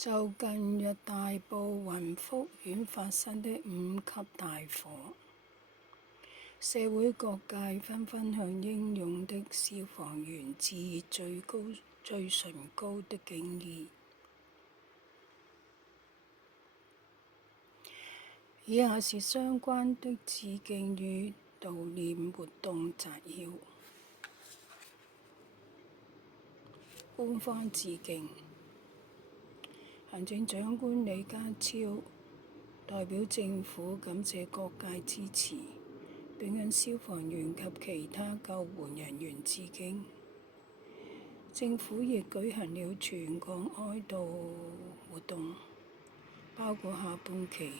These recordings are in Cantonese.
就近日大埔雲福苑發生的5級大火，社會各界紛紛向英勇的消防員致以最崇高的敬意。以下是相關的致敬與悼念活動摘要。官方致敬。行政長官李家超代表政府感謝各界支持，並向消防員及其他救援人員致敬。政府亦舉行了全港哀悼活動，包括下半旗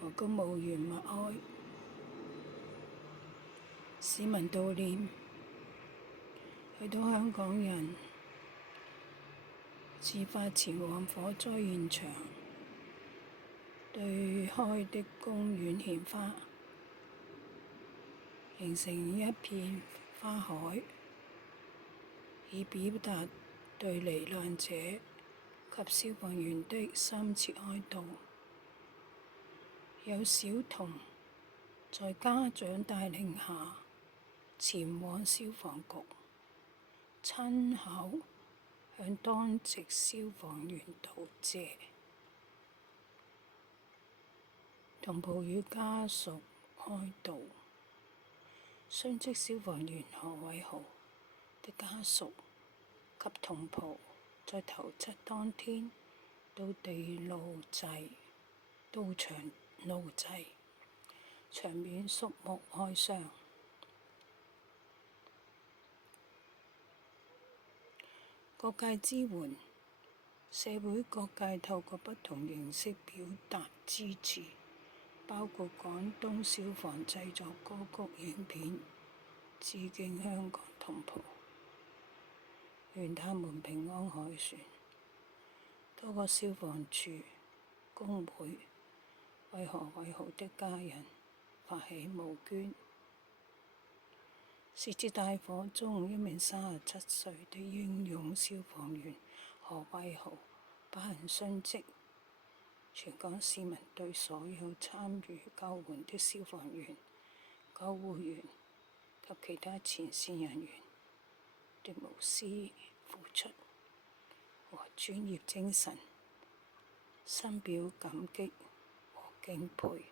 和公務員默哀。市民悼念許多香港人自發前往火災現場，對開的公園獻花，形成一片花海，以表達對罹難者及消防員的深切哀悼。有小童在家長帶領下前往消防局，親口向當值消防員道謝，同抱與家屬哀悼。殉職消防員何偉豪的家屬及同袍在頭七當天到場路祭，場面肅穆哀傷。各界支援。社會各界透過不同形式表達支持，包括廣東消防製作歌曲影片致敬香港同袍，願他們平安凱旋。多個消防處、工會為何偉豪的家人發起募捐。是次大火中，一名37歲的英勇消防員何偉豪不幸殉職。全港市民對所有參與救援的消防員、救護員及其他前線人員的無私付出和專業精神深表感激和敬佩。